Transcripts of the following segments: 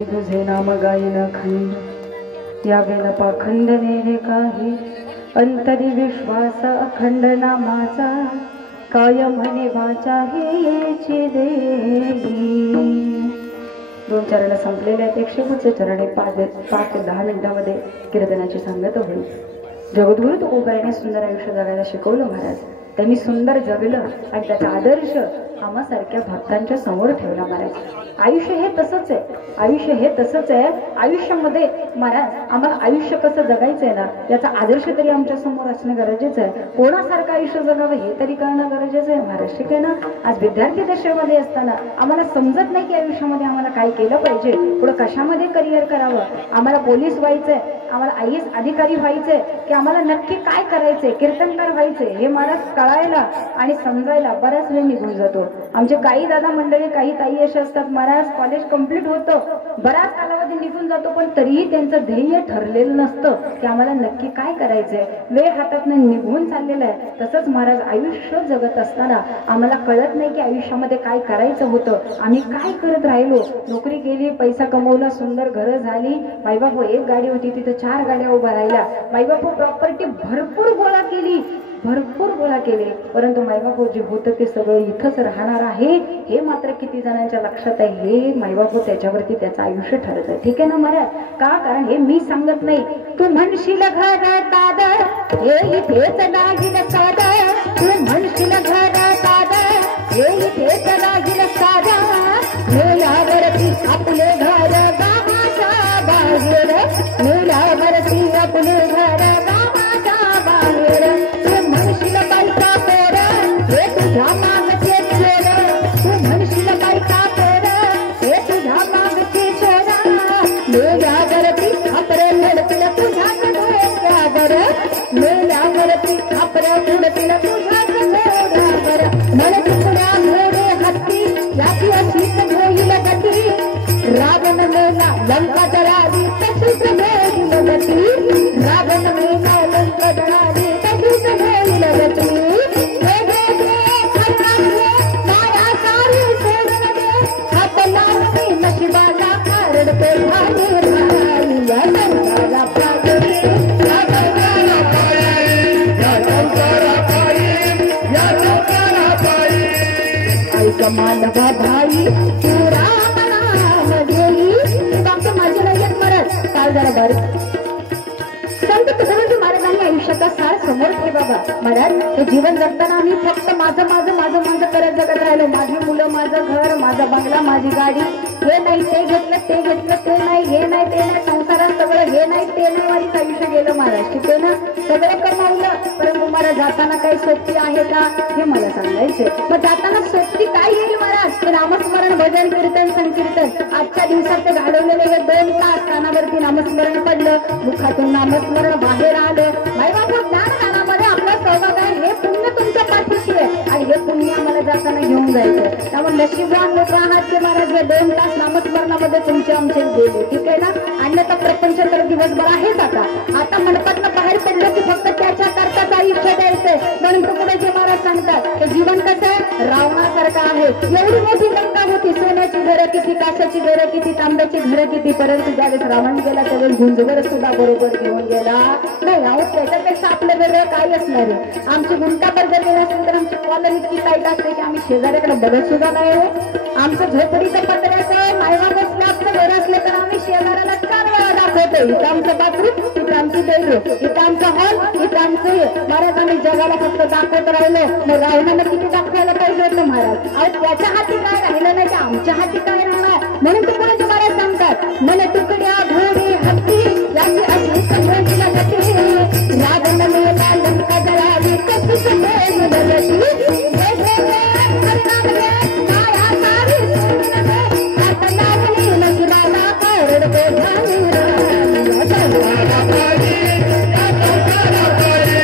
तुझे नाम गाईन खंड यावेन पाखंड नेले काही अंतरी विश्वास अखंड नामाचा काय म्हणे वाचा हेची देवी. दोन चरण संपलेले आहेत. 100 चरणे 5 ते 10 मिनिटांमध्ये कीर्तनाची सांगत होईल. जगद्गुरु तुकोबाराने सुंदर आयुष्य जगायला शिकवलं महाराज. त्यांनी सुंदर जगलं आणि त्याचा आदर्श आम्हासारख्या भक्तांच्या समोर ठेवला महाराज. आयुष्य हे तसंच आहे. आयुष्य हे तसंच आहे. आयुष्यामध्ये महाराज आम्हाला आयुष्य कसं जगायचं आहे ना याचा आदर्श तरी आमच्या समोर असणं गरजेचं आहे. कोणासारखं आयुष्य जगावं हे तरी कळणं गरजेचं आहे महाराज. ठीक आहे ना. आज विद्यार्थी दशेमध्ये असताना आम्हाला समजत नाही की आयुष्यामध्ये आम्हाला काय केलं पाहिजे, पुढे कशामध्ये करिअर करावं, आम्हाला पोलीस व्हायचंय, आम्हाला IAS अधिकारी व्हायचंय की आम्हाला नक्की काय करायचंय, कीर्तनकार व्हायचंय हे महाराज कळायला आणि समजायला बराच वेळ निघून जातो. आमचे काही दादा मंडळी काही ताई असे असतात महाराज कॉलेज कंप्लीट होतं, बराच कालावधी निघून जातो, पण तरीही त्यांचं ध्येय ठरलेलं नसतं की आम्हाला नक्की काय करायचंय. वेळ हातातून निघून चाललेला आहे. तसंच महाराज आयुष्य जगत असताना आम्हाला कळत नाही की आयुष्यामध्ये काय करायचं होतं. आम्ही काय करत राहिलो. नोकरी केली, पैसा कमवला, सुंदर घरं झाली, मायबाप एक गाडी होती तिथं 4 गाड्या उभा राहिल्या, मायबाप प्रॉपर्टी भरपूर गोळा केली, भरपूर गोळा केले, परंतु मायबापू जे होतं ते सगळं इथंच राहणार आहे हे मात्र किती जणांच्या लक्षात आहे. हे मायबापू त्याच्यावरती त्याचं आयुष्य ठरत आहे. ठीक आहे ना महाराज. का कारण हे मी सांगत नाही. तू म्हणशील घर दादा हे इथेच लागील साधा, तू म्हणशील घर दादा हे इथेच लागील साधा, मुलावरती आपले घर गावाच्या बाहेर, मुलावरती आपले घर गावाच्या बाहेर, तू म्हणशील बायका पोर हे तुझ्या मागचे चोर, तू म्हणशील बायका पोर हे तुझ्या मागचे चोर, मुलावरती आपले लढतील तुझ्याच डोक्यावर, मुलावरती आपले लढतील तुझ्याच डोक्यावर, मन तुझ्या घोडे हत्ती याची अशीच होईल गती, रावण मेला लंका जळाली तशीच होईल गती, रावण मेला लंका जळाली तशीच होईल गती, माया सारी सोडून दे, हात लावणी नशिबाला कारडते भाई भाई, या लंकाला पागडी, या लंकाला पायी, या लंकाला पायी, या लंकाला पायी, ऐक मानवा भाई तुरा संत तुकाराम महाराजांनी आयुष्याचा सार समोर ठेवावा. महाराज हे जीवन जगताना आम्ही फक्त माझं माझं माझं माझं करत जगत राहिलो. माझी मुलं, माझं घर, माझा बंगला, माझी गाडी, हे नाही ते घेतलं ते घेतलं, ते नाही हे नाही ते नाही, संसारात सगळं हे नाही ते नाही, माझं आयुष्य गेलं महाराज. ठीक आहे ना. सगळं कमावलं, परंतु मला जाताना काही सोबती आहे का हे मला सांगायचे. मग जाताना सोबती काय येईल महाराज. नामस्मरण, भजन, कीर्तन, संकीर्तन. आजच्या दिवसात ते घालवलेले हे 2 तास कानावरती नामस्मरण पडलं, मुखातून नामस्मरण बाहेर आलं. मायबापू ज्ञानदानामध्ये आपला सहभाग आहे, हे पुण्य तुमच्या पाठीशी आहे आणि हे पुण्य आम्हाला जाताना घेऊन जायचं. त्यामुळे नशीबवान लोक आहात की महाराज हे 2 तास नामस्मरणामध्ये तुमचे आमचे गेले. ठीक आहे ना. अन्यथा प्रपंच तर दिवसभर आहेच. आता मंडपातनं बाहेर पडलो की फक्त त्याच्या करताच आयुष्य द्यायचंय. म्हणून पुढे जे महाराज सांगतात हे जीवन कसं आहे, रावणासारखं आहे. एवढी मोठी लंका होती, सोन्याची घरं किती, काशाची घरं किती, तांब्याची घरं किती, परंतु ज्यावेळेस रावण गेला त्यावेळेस गुंजवर सुद्धा बरोबर घेऊन गेला नाही. अहो त्याच्यापेक्षा आपलं वेगळं काय असणार आहे. आमची गुंटाभर जर गेला असेल तर आमची कॉलर इतकी टाईट असते की आम्ही शेजाऱ्याकडे बघत सुद्धा नाही. आमचं झोपडीचं पत्र्याचं मायबाप स्लॅबचं घर असलं तर आम्ही शेजाऱ्याला 4 वेळा दाखवतो. इथं आमचं बाथरूम, इथं आमची बेडरूम, इथं आमचा हॉल, इथं आमचं महाराज. आम्ही जगाला फक्त दाखवत राहिलो. मग रावणानं किती दाखवायला पाहिजे होतं महाराज. अहो त्याच्या हाती काय राहिलं नाही की आमच्या हाती काय राहणार. म्हणून तुम्हाला महाराज सांगतात मन तुकड्या घोडी हत्ती याची अशीच होईल गती, रावण मेला लंका जळाली तशीच होईल गती, माया सारी सोडून दे, हात लावणी नशिबाला कारडते भाई भाई, या लंकाला पायी, या लंकाला पायी,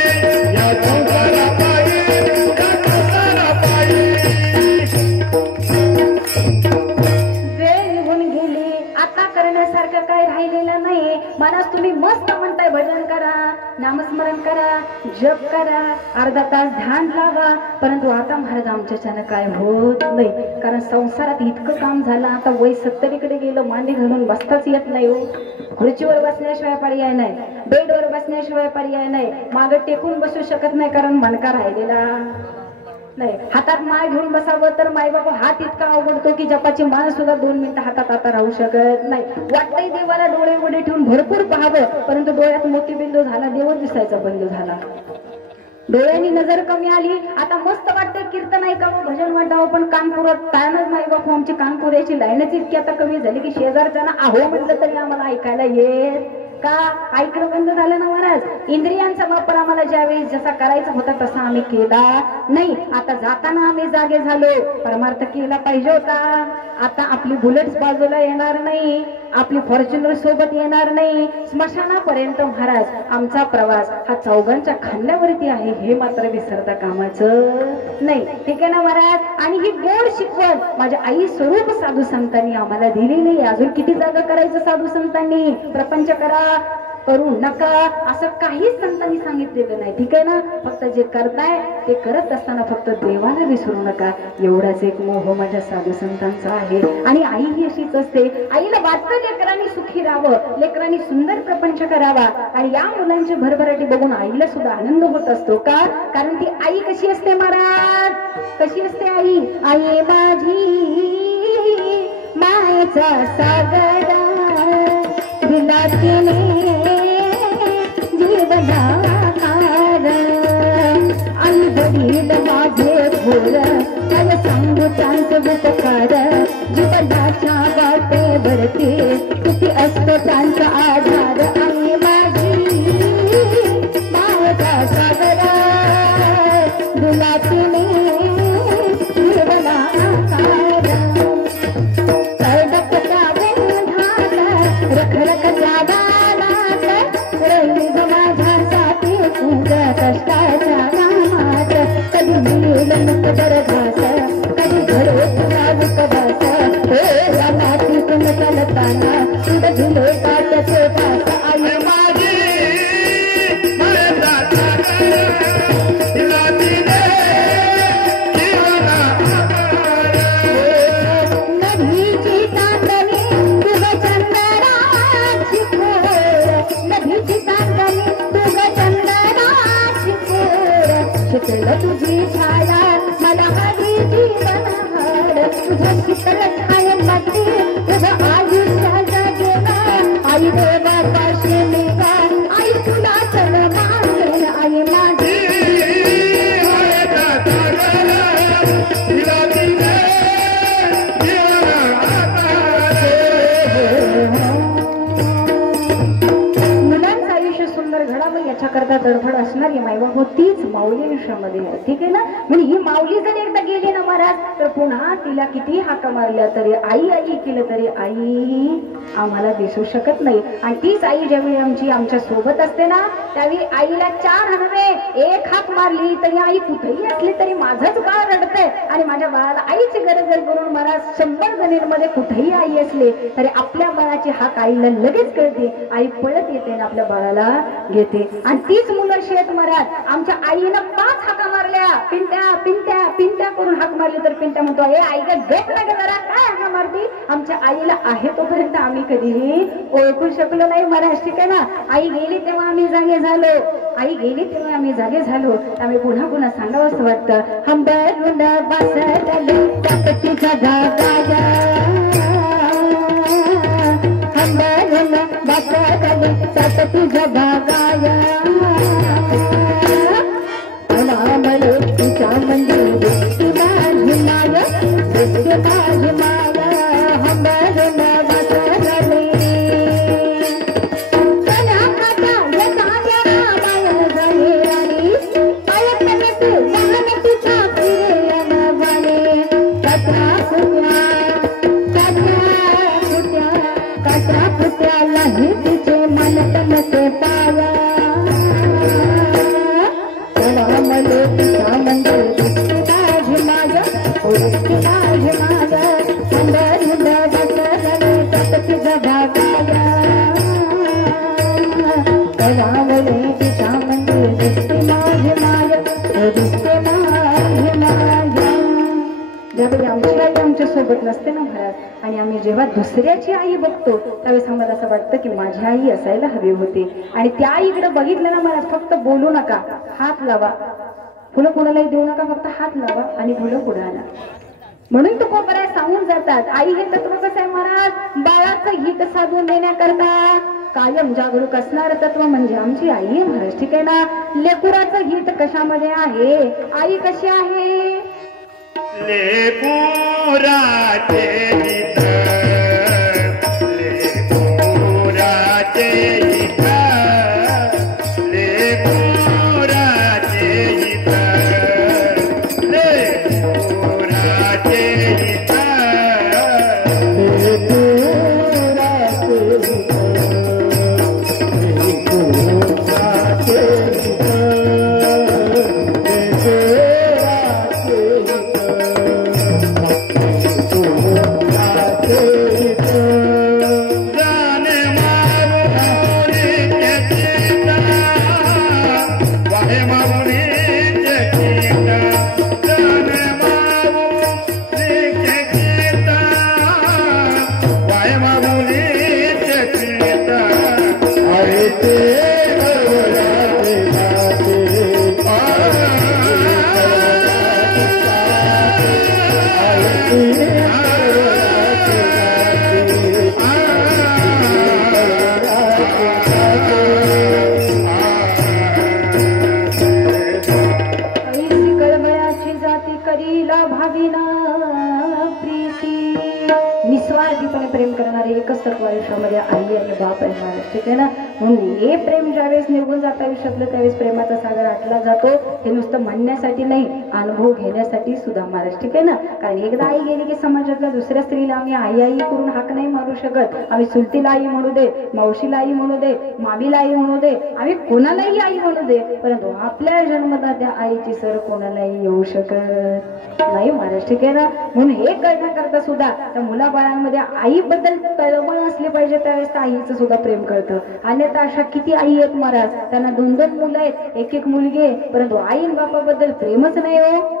या लंकाला पायी, या लंकाला पायी. वेळ निघून गेली, आता करण्यासारखं काय राहिलेलं नाही. मनास तुम्ही मस्त म्हणताय भजन करा, नामस्मरण करा, जप करा, अर्धा तास ध्यान लावा, परंतु आता महाराज आमच्याच्यानं काय होत नाही. कारण संसारात इतकं काम झालं, आता वय 70कडे गेलं, मांडी घालून बसताच येत नाही हो. खुर्चीवर बसण्याशिवाय पर्याय नाही, बेडवर बसण्याशिवाय पर्याय नाही, मागे टेकून बसू शकत नाही कारण मणका राहिलेला नाही. हातात माय घेऊन बसावं तर माय बाबा हात इतका आवडतो की जपाची मान सुद्धा 2 मिनिटं हातात आता राहू शकत नाही. वाटतंय देवाला डोळे उघडे ठेवून भरपूर पाहावं, परंतु डोळ्यात मोतीबिंदू झाला, देवच दिसायचा बंद झाला. डोळ्यांनी नजर कमी आली. आता मस्त वाटतं कीर्तन ऐकावं, भजन वाटावं, पण कानपुरात टायमच नाही बापू. आमची कानपुराची लाईनच इतकी आता कमी झाली की शेजारच्याना आहो म्हटलं तरी आम्हाला ऐकायला येत का? ऐकणं बंद झालं ना महाराज. इंद्रियांचा वापर आम्हाला ज्यावेळी जसा करायचा होता तसा आम्ही केला नाही. आता जाताना आम्ही जागे झालो, परमार्थ केला पाहिजे होता. आता आपली बुलेट्स बाजूला येणार नाही, आपली फॉर्च्युनर सोबत येणार नाही. स्मशानापर्यंत महाराज आमचा प्रवास हा चौघांच्या खांद्यावरती आहे, हे मात्र विसरता कामाचं नाही. ठीक आहे ना महाराज. आणि ही गोड शिकवण माझ्या आई स्वरूप साधू संतांनी आम्हाला दिलेली आहे. अजून किती जागा करायचं साधू संतांनी? प्रपंच करा, करू नका असं काहीच संतांनी सांगितलेलं नाही. ठीक आहे ना. फक्त जे करताय ते करत असताना फक्त देवाला विसरू नका, एवढाच एक मोह माझ्या साधू संतांचा आहे. आणि आई ही अशीच असते. आईला वाटतं लेकरांनी सुखी राहावं, लेकरांनी सुंदर प्रपंच करावा, आणि या मुलांची भरभराटी बघून आईला सुद्धा आनंद होत असतो. का? कारण ती आई कशी असते महाराज? कशी असते आई? आई माझी मायेचा सागर दिला तिने जीवनाकार, आई वडील माझे भोर मला सांगू त्यांचे उपकार, जीवनाच्या वाटेवरती किती असतो त्यांचा आधार. आई माझी मायेचा सागर दिला तिने जीवनाकार, कष्टाच्या नामात कधी मिळेल मुकदर घास, कधी घडो तुला विकवास, हे रानातीतून चालताना दिले काट्याचे पास. आई माझी नदीची चांदणी तुझ चंदनाची खोर, नदीची चांदणी तुझ चंदनाची खोर, शिकलं तुझी छाया मला हवी जीवनहार, तुझ्या शीतल छायेमध्ये तुझं आयुष्याचा गेला. आई देवापाशी निघा, आई तुला तर मागेल. आई माझी मुलांचं आयुष्य सुंदर घडावं याच्याकरता तडफड असणारी मायबाप तीच माऊली आयुष्यामध्ये आहे. ठीक आहे ना. म्हणजे ही माऊली जर एकदा गेली ना महाराज तर पुन्हा तिला किती हाका मारल्या तरी, आई आई केलं तरी आई आम्हाला दिसू शकत नाही. आणि तीच आई ज्यावेळी आमच्या सोबत असते ना त्यावेळी आईला 4 हनवे, 1 हाक मारली तरी आई कुठेही असली तरी माझंच बाळ रडतंय, आणि माझ्या बाळाला आईची गरज जर करून महाराज 100 जणींमध्ये कुठेही आई असली तरी आपल्या बाळाची हाक आईला लगेच कळते. आई पळत येते आणि आपल्या बाळाला घेते. आणि तीच मुलं शेत महाराज आमच्या आईनं 5 हाका मारल्या, पिंट्या पिंट्या पिंट्या करून हाक मारली तर पिंट्या म्हणतो हे आई का गप लागे जरा, काय हाका मारती? आमच्या आईला आहे तोपर्यंत आम्ही कधीही ओळखू शकलो नाही महाराज. ठीक आहे ना. आई गेली तेव्हा आम्ही जागे झालो, आई गेली तेव्हा आम्ही जागे झालो. आम्ही पुन्हा पुन्हा सांगावं असं वाटतं. हंबरून बसतली तिचा जागा, हंबरून बसतली तुझा बागाया, मला तुझ्या मंदिर माझी माया, माझी माया, हंबरून बसतली येत नसते ना महाराज. आणि आम्ही जेव्हा दुसऱ्याची आई बघतो त्यावेळेस आम्हाला असं वाटतं की माझी आई असायला हवी होती. आणि त्या आईकडे बघितलं ना महाराज, फक्त बोलू नका, हात लावा, फुलं कुणालाही देऊ नका, फक्त हात लावा आणि फुलं पुढे आणा. म्हणून तो कोपऱ्यात सांगून जातात, आई हे तत्व कसं आहे महाराज, बाळाचं हित साधून देण्याकरता कायम जागरूक असणार तत्व म्हणजे आमची आई आहे महाराज. ठीक आहे ना. लेकुराचं हित कशामध्ये आहे, आई कशी आहे, लेकुराचे हित, लेकुराचे हित, लेकुराचे हित, लेकुराचे हित, निस्वार्थीपणे प्रेम करणारे एकच तत्व आयुष्यामध्ये आई आणि बाप आहे महाराज. ठीक आहे ना. म्हणून हे प्रेम ज्यावेळेस निघून जातं आयुष्यातलं त्यावेळेस प्रेमाचा सागर आटला जातो. हे नुसतं म्हणण्यासाठी नाही, अनुभव घेण्यासाठी सुद्धा महाराज. ठीक आहे ना. कारण एकदा आई गेली की समाजातल्या दुसऱ्या स्त्रीला आम्ही आई आई करून हाक नाही मारू शकत. आम्ही चुलतीला आई म्हणू दे, मावशीला आई म्हणू दे, मामीला आई म्हणू दे, आम्ही कोणालाही आई म्हणू दे, परंतु आपल्या जन्मदात्या आईची सर कोणालाही येऊ शकत नाही महाराज. ठीक आहे ना. म्हणून हे करण्याकरता सुद्धा त्या मुलाबाळांमध्ये आईबद्दल तळमळ असली पाहिजे. त्यावेळेस आईचं सुद्धा प्रेम करतं. अन्यथा अशा किती आई आहेत महाराज, त्यांना 2-2 मुलं आहेत, 1-1 मुलगी आहे, परंतु आई बापाबद्दल प्रेमच नाही हो.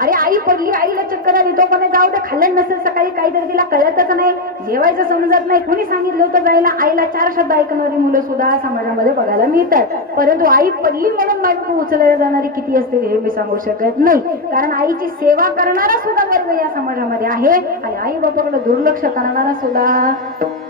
अरे आई पडली, आईला चक्कर आली, तो पण जाऊ दे, खाल्लं नसेल सकाळी काहीतरी तिला कळतच नाही, जेवायचं समजत नाही, कोणी सांगितलं होतं जायला. आईला 4 शब्द ऐकणारी मुलं सुद्धा समाजामध्ये बघायला मिळतात. परंतु आई पडली म्हणून बायको उचलायला जाणारी किती असतील हे मी सांगू शकत नाही. कारण आईची सेवा करणारा सुद्धा वर्ग या समाजामध्ये आहे आणि आई बापाकडे दुर्लक्ष करणारा सुद्धा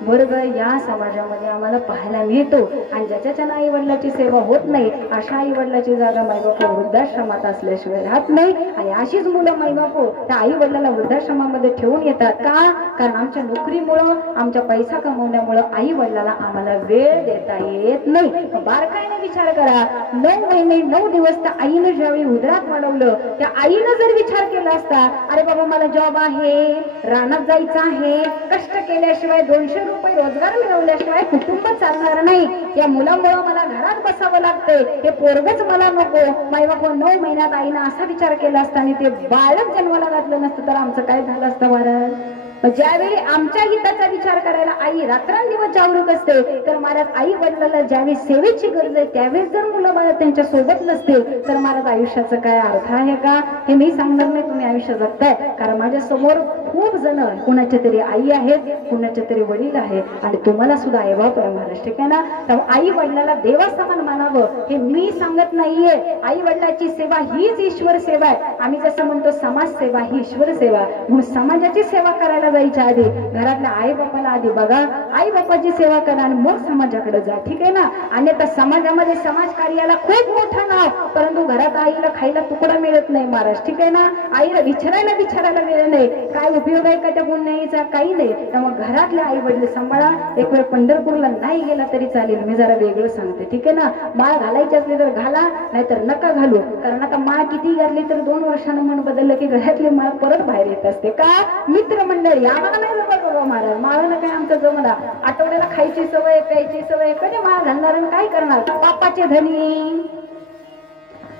वर्ग या समाजामध्ये आम्हाला पाहायला मिळतो. आणि ज्याच्या आई वडिलाची सेवा होत नाही अशा आई वडिलाची जागा मायबापू वृद्धाश्रमात असल्याशिवाय राहत नाही. आणि अशीच मुलं मायबापू त्या आई वडिलाला वृद्धाश्रमामध्ये ठेवून येतात. का? कारण आमच्या नोकरीमुळं, आमच्या पैसा कमवण्यामुळं आई वडिलाला आम्हाला वेळ देता येत नाही. बारकाईने विचार करा, 9 महिने 9 दिवस त्या आईनं ज्यावेळी उदरात वाढवलं, त्या आईनं जर विचार केला असता, अरे बाबा मला जॉब आहे, रानात जायचं आहे, कष्ट केल्याशिवाय 200 रुपये रोजगार मिळवल्याशिवाय कुटुंब चालणार नाही, या मुलामुळं मला घरात बसावं लागतंय, हे पोरगच मला नको, मायबापू 9 महिन्यात आईनं असा विचार केला असता आणि ते बाळच जन्माला घातलं नसतं तर आमचं काय झालं असतं महाराज. ज्यावेळी आमच्या हिताचा विचार करायला आई रात्रंदिवस जागरूक असते, तर महाराज आई वडिलांना ज्यावेळी सेवेची गरज आहे त्यावेळेस जर मुलं बाळा त्यांच्या सोबत नसतील तर महाराज आयुष्याचा काय अर्थ आहे का हे मी सांगणार नाही. तुम्ही आयुष्य जगताय. कारण माझ्या समोर खूप जण कुणाच्या तरी आई आहेत, कुणाच्या तरी वडील आहेत आणि तुम्हाला सुद्धा आई बाप आहे महाराज. ठीक आहे ना. तर आई वडिलाला देवासमान मानावं हे मी सांगत नाहीये. आई वडिलाची सेवा हीच ईश्वर सेवा आहे. आम्ही जसं म्हणतो समाज सेवा ही ईश्वर सेवा. म्हणून समाजाची सेवा करायला जायच्या आधी घरातल्या आई बापाला आधी बघा, आई बापाची सेवा करा आणि मग समाजाकडे जा. ठीक आहे ना. अन्यथा समाजामध्ये समाज कार्याला खूप मोठं नाव, परंतु घरात आईला खायला तुकडा मिळत नाही महाराज. ठीक आहे ना. आईला विचारायला वेळ नाही, काय उपयोग आहे का त्या पुण्याईचा, काही नाही. त्यामुळे घरातले आई वडील सांभाळा. एक वेळ पंढरपूरला नाही गेला तरी चालेल, मी जरा वेगळं सांगते. ठीक आहे ना. माळ घालायची असली तर घाला, नाहीतर नका घालू. कारण आता माळ किती घातली तर 2 वर्षानं मन बदललं की घरातली माळ परत बाहेर येत असते. का? मित्र मंडळी आम्हाला नाही जमत बाबा महाराज, माळाला काय आमचं जमला. आठवड्याला खायची सवय, प्यायची सवय, कधी माळ घालणार आणि काय करणार. बापाचे धनी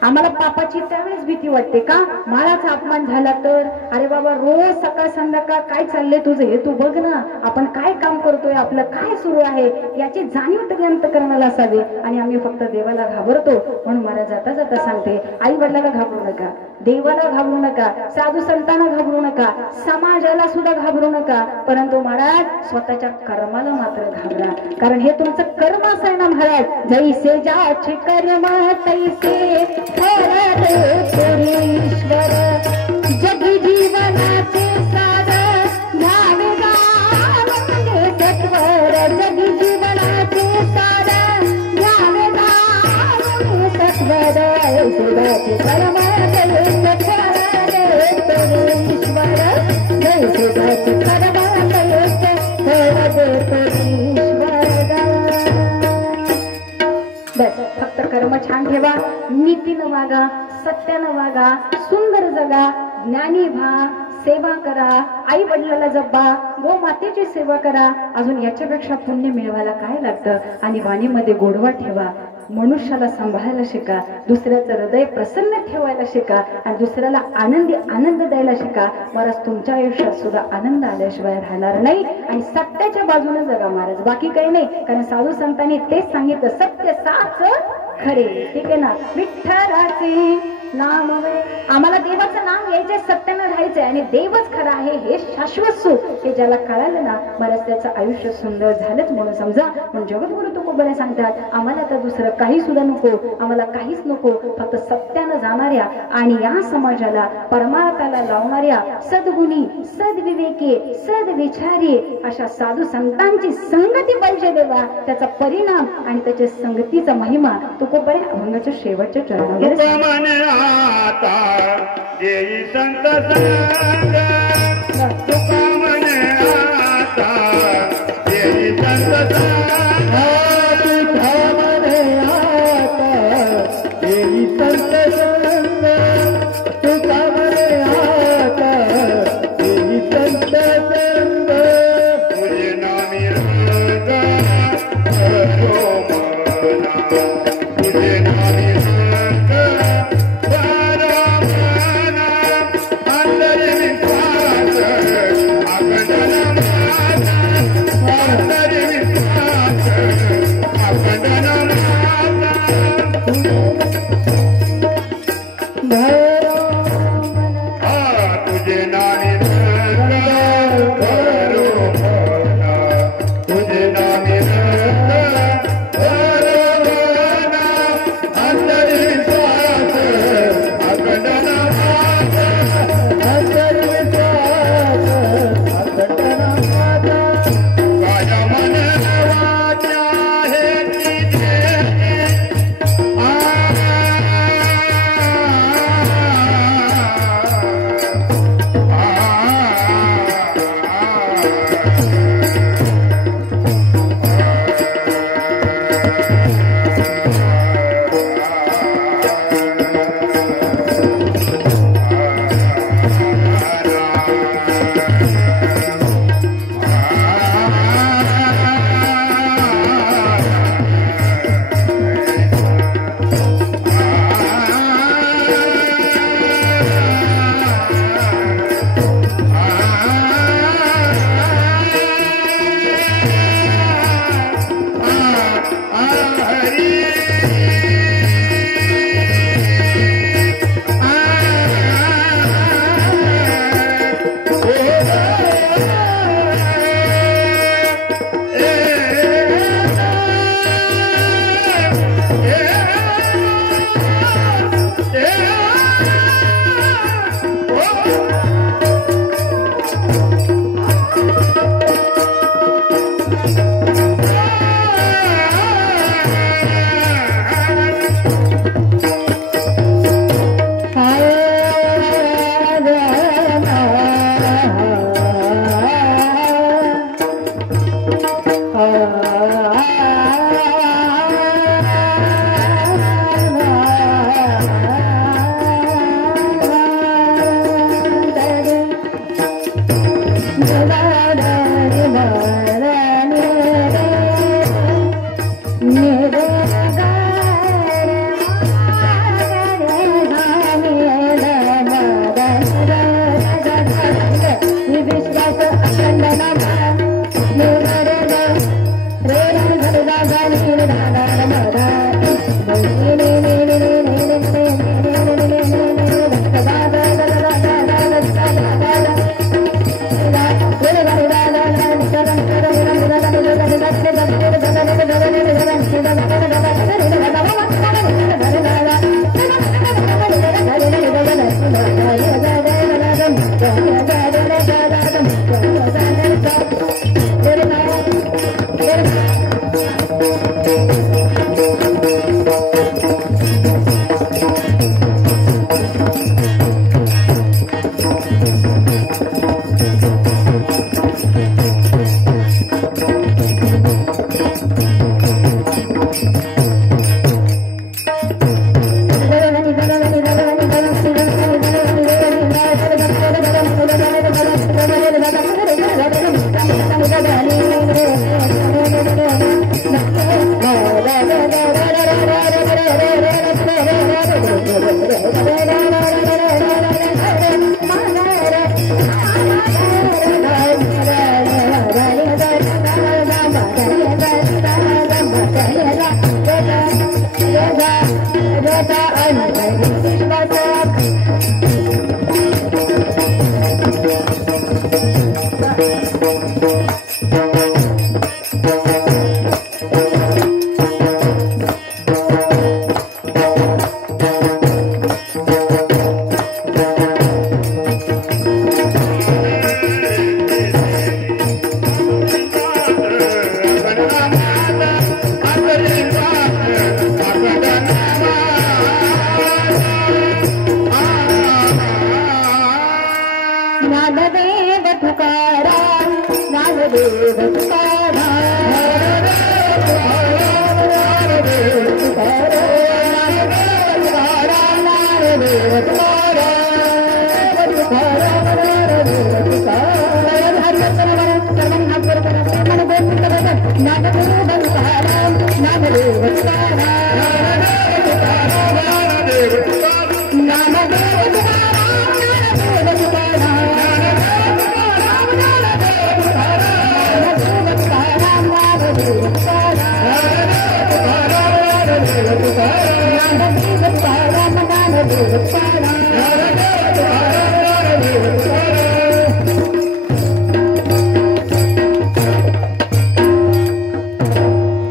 आम्हाला पापाची त्यावेळेस भीती वाटते का माळाचा अपमान झाला तर अरे बाबा रोज सकाळ संध्याकाळ काय चाललंय तुझं हे तू बघ ना आपण काय काम करतोय आपलं काय सुरू आहे याची जाणीव तरी अंतकरणाला असावी आणि आम्ही फक्त देवाला घाबरतो म्हणून मला जाता जाता सांगते आई वडिलाला घाबरू नका देवाला घाबरू नका साधू संतांना घाबरू नका समाजाला सुद्धा घाबरू नका परंतु महाराज स्वतःच्या कर्माला मात्र घाबरा कारण हे तुमचं कर्म असं आहे ना महाराज जैसे ज्याचे कर्म तैसे फळ देतो ईश्वर जगी जीवनाचे सार घ्यावे गावे सत्वर जगी जीवनाचे सार घ्यावे गावे सत्वर सुदाचे कर्म बस फक्त कर्म छान ठेवा नीतीनं वागा सत्यानं वागा सुंदर जगा ज्ञानी व्हा सेवा करा आई वडिलाला जपा गो मातेची सेवा करा अजून याच्यापेक्षा पुण्य मिळवायला काय लागतं आणि वाणीमध्ये गोडवा ठेवा मनुष्याला सांभाळायला शिका दुसऱ्याचं हृदय प्रसन्न ठेवायला शिका आणि दुसऱ्याला आनंद द्यायला शिका महाराज तुमच्या आयुष्यात सुद्धा आनंद आल्याशिवाय राहणार नाही आणि सत्याच्या बाजूने जगा महाराज बाकी काही नाही कारण साधू संतांनी तेच सांगितलं सत्य साच खरे ठीक आहे ना विठ्ठलाचे नाम आम्हाला देवाचं नाम घ्यायचंय सत्यानं राहायचंय आणि देवच खरा आहे हे शाश्वत सुख हे ज्याला कळालं ना बरंच त्याचं आयुष्य सुंदर झालंच म्हणून समजा म्हणून जगद्गुरु तुकोबरे सांगतात आम्हाला तर दुसरं काही सुद्धा नको आम्हाला काहीच नको फक्त सत्यानं जाणाऱ्या आणि या समाजाला परमार्थाला लावणाऱ्या सद्गुणी सद्विवेकी सद्विचारी अशा साधू संतांची संगती पाहिजे देवा त्याचा परिणाम आणि त्याच्या संगतीचा महिमा तुकोबरे अभंगाच्या शेवटच्या चरणावर आता येई संत संग तुका म्हणे आता येई संत संग तुका म्हणे आता येई संत संग तुका म्हणे आता येई संत संग तुझे नामी रंग करो मना तुझे नामी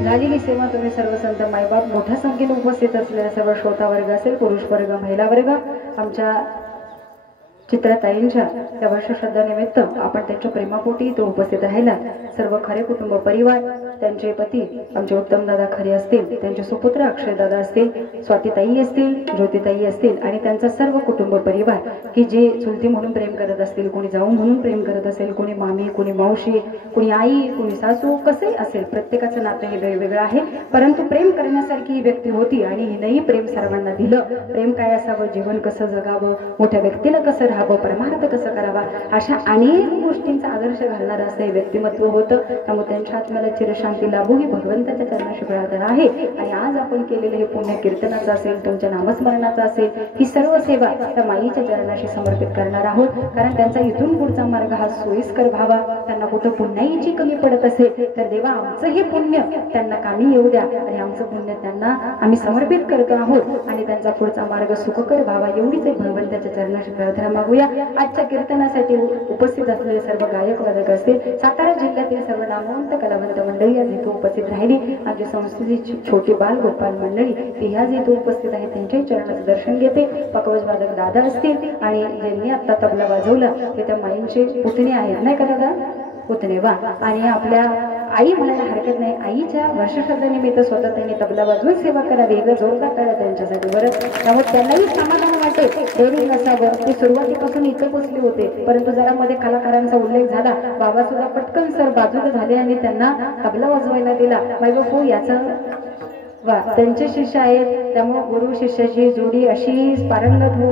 झालेली सेवा तुम्ही सर्व संत मायबाप मोठ्या संख्येने उपस्थित असलेल्या सर्व श्रोता वर्ग असेल, पुरुष वर्ग, महिला वर्ग, आमच्या चित्रताईंच्या त्या वर्षश्रद्धानिमित्त आपण त्यांच्या प्रेमापोटी तो उपस्थित राहिला. सर्व खरे कुटुंब परिवार, त्यांचे पती आमचे उत्तम दादा खरे असतील, त्यांचे सुपुत्र अक्षय दादा असतील, स्वातीताई असतील, ज्योतिताई असतील आणि त्यांचा सर्व कुटुंब परिवार की जे चुलती म्हणून प्रेम करत असतील, कोणी जाऊ म्हणून प्रेम करत असेल, कोणी मामी, कोणी मावशी, कोणी आई, कोणी सासू, कसे असेल, प्रत्येकाचं नातं हे वेगवेगळं आहे. परंतु प्रेम करण्यासारखी ही व्यक्ती होती आणि हिनंही प्रेम सर्वांना दिलं. प्रेम काय असावं, जीवन कसं जगावं, मोठ्या व्यक्तीला कसं राहावं, परमार्थ कसं करावा, अशा अनेक गोष्टींचा आदर्श घालणारं असं हे व्यक्तिमत्व होतं. त्यामुळे त्यांच्या आत्म्याला चिरशांती लाभो ही भगवंताच्या चरणाशी प्रार्थना आहे. आणि आज आपण केलेलं हे पुण्य कीर्तनाचं असेल, तुमच्या नामस्मरणाचं असेल, ही सर्व सेवा त्या माईच्या चरणाशी समर्पित करणार आहोत. कारण त्यांचा इथून पुढचा मार्ग हा सोयीस्कर व्हावा. त्यांना कुठं पुण्याईची कमी पडत असेल तर देवा आमचं हे पुण्य त्यांना कामी येऊ द्या आणि आमचं पुण्य त्यांना आम्ही समर्पित करतो आहोत आणि त्यांचा पुढचा मार्ग सुखकर व्हावा एवढीच एक भगवंताच्या चरणाशी प्रार्थना मागूया. आजच्या कीर्तनासाठी उपस्थित असलेले सर्व गायक वादक असतील, सातारा जिल्ह्यातील सर्व नामवंत कलावंत मंडळी आज इथे उपस्थित राहिली. आमच्या संस्थेची छोटी बाल गोपाल मंडळी ती ह्याच इथे उपस्थित आहे, त्यांच्याही चरणाचं दर्शन घेते. पकवज वादक दादा असतील आणि ज्यांनी आता तबला वाजवला ते त्या माईंचे पुतणे आहेत नाही का दादा, पुतणे वा. आणि आपल्या आई म्हणायला हरकत नाही, आईच्या वर्षश्रद्धेनिमित्त स्वतः त्यांनी तबला वाजवून सेवा करावी, एकदा जोरदार करा त्यांच्यासाठी बरं. त्यामुळे त्यांनाही समाधान वाटेल, देवी नसावं. ते सुरुवातीपासून इथं बसले होते, परंतु जरा मध्ये कलाकारांचा उल्लेख झाला, बाबा सुद्धा पटकन सर बाजूला झाले आणि त्यांना तबला वाजवायला दिला. बाबा हो याचा वा, त्यांचे शिष्य आहेत, त्यामुळे गुरु शिष्याची जोडी अशी पारंगत हो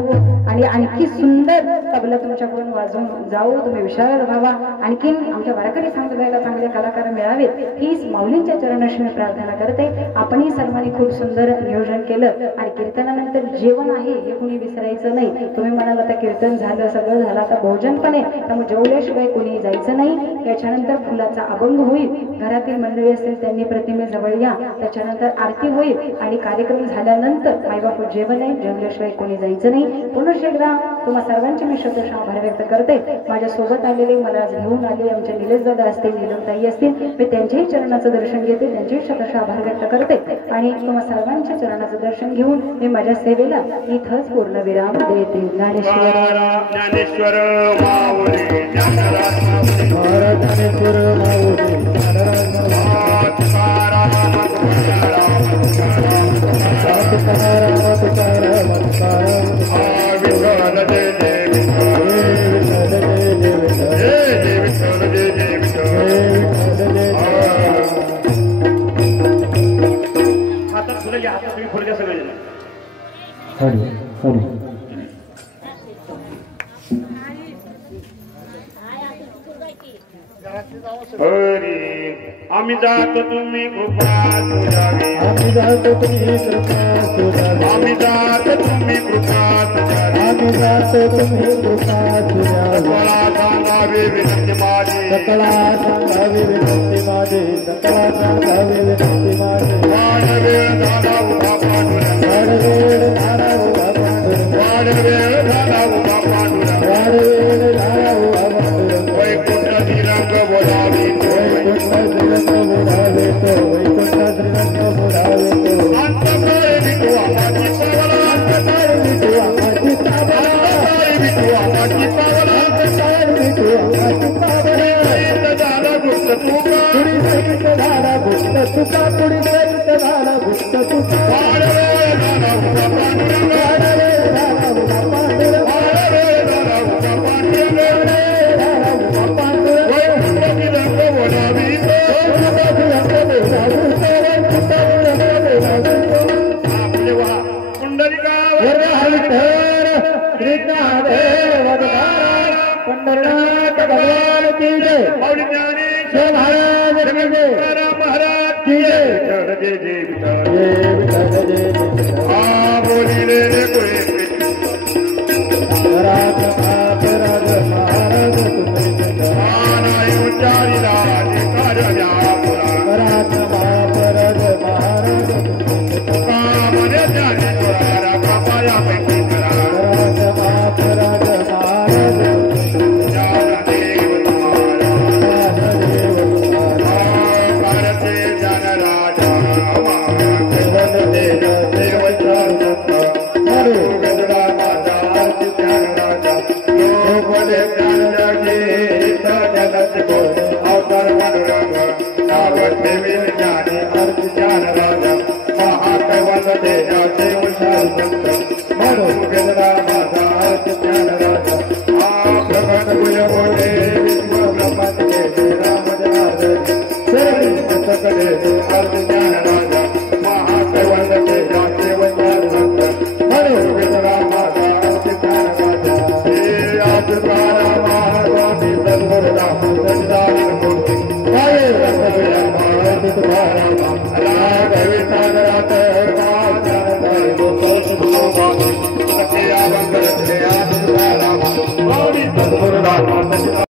आणि आणखी सुंदर तबला तुमच्याकडून वाजवून जाऊ, तुम्ही विशाल व्हावा, आणखीन आमच्या वारकरी समुदायाला चांगले कलाकार मिळावेत हीच माऊलींच्या चरणाशी मी प्रार्थना करते. आपणही सर्वांनी खूप सुंदर नियोजन केलं आणि कीर्तनानंतर जेवण आहे हे कुणी विसरायचं नाही. तुम्ही म्हणाल आता कीर्तन झालं, सगळं झालं, आता भोजन पण आहे, त्यामुळे जेवल्याशिवाय कुणी जायचं नाही. याच्यानंतर फुलाचा अभंग होईल, घरातील मंडळी असतील त्यांनी प्रतिमेजवळ या, त्याच्यानंतर आरती होईल आणि कार्यक्रम झाल्यानंतर मायबाप जेवण आहे, जेवल्याशिवाय कोणी जायचं नाही. पुन्हा एकदा तुम्हा सर्वांचे मी शतश आभार व्यक्त करते. माझ्या सोबत आलेले, मला घेऊन आले आमचे निलेश दादा असतील, नीलमताई असतील, मी त्यांच्याही चरणाचं दर्शन घेते, त्यांचेही शतश आभार व्यक्त करते आणि तुम्हा सर्वांच्या चरणाचं दर्शन घेऊन मी माझ्या सेवेला इथंच पूर्ण विराम देते. ज्ञानेश्वर ज्ञानेश्वर माऊली, ज्ञानराज माऊली, ज्ञानेश्वर माऊली, ज्ञानराज हातात फुलं घ्या, हातात तुम्ही फुलं घ्या सगळे. हरी आम्ही जातो तुम्ही कृपा तुझावी, आम्ही जातो तुम्ही कृपा तुझावी, आम्ही जातो तुम्ही कृपा तुझावी, आम्ही जातो तुम्ही कृपा तुझावी. सकळा सांगावी विनंती माझी, सकळा सांगावी विनंती माझी, सकळा सांगावी विनंती माझी. वाढ वेळ झाला उभा पांडुरंग, वाडवेळ झाला उभा पांडुरंग, वाढ वेळ झाला उभा पांडुरंग, वाडवेळ झाला उभा पांडुरंग. वैकुंठ श्रीरंग बोलावी, वैकुंठ श्रीरंग बुडावे तो, वैकुंठ श्रीरंग बुडावे तो. अंतकाळी विठू आमाची पावला, अंतकाळी विठू आमाची पावला, अंतकाळी विठू आमाची पावला, अंतकाळी विठू आमाची पावला. सहित झाला गुप्त तुका, पुरी सहित झाला गुप्त तुका, पुरी सहित झाला गुप्त तुका. वाढ वेळ झाला उभा पांडुरंग, वाडवेळ झाला उभा पांडुरंग, वाढ वेळ झाला उभा पांडुरंग, वाडवेळ झाला उभा पांडुरंग. वैकुंठ श्रीरंग बोलावी तो. आपले वा पुंडलिकावर पंढरनाथ भगवान की जय. माऊली ज्ञानेश्वर महाराज की जय. महाराज विठ्ठल जय जय विठ्ठल जय विठ्ठल जय विठ्ठल हा बोलिले रे कोणी राज महाराज महाराज नाही उच्चारिला कार्या पुरा राज महाराज महाराज कामने ज्ञानेश्वरा कृपाया पैकी करा राज महाराज महाराज ज्ञानदेव तुम्हारा ज्ञानदेव तुम्हारा भारते जन राजा देव देव हरे गजरा माता आरती ज्ञान राजा लोपले ज्ञान जगे जगत को अवतार मनोरंग नागर देवी ज्ञानी आरती ज्ञान राजा महाकैवल देया देव शांत मनो गजरा माता आरती ज्ञान राजा प्रकट गुय बोले विश्व ब्रह्मांड के राम जनार्दन सेवी सकले आरती ज्ञान राजा महाकैवल देया देव शांत मनो गजरा माता आरती ज्ञान राजा हे आत्मारा महावादी सद्गुरुदा सदानंद मूर्ति जय रघुवीर महाराज तुम्हारा राघव सागरात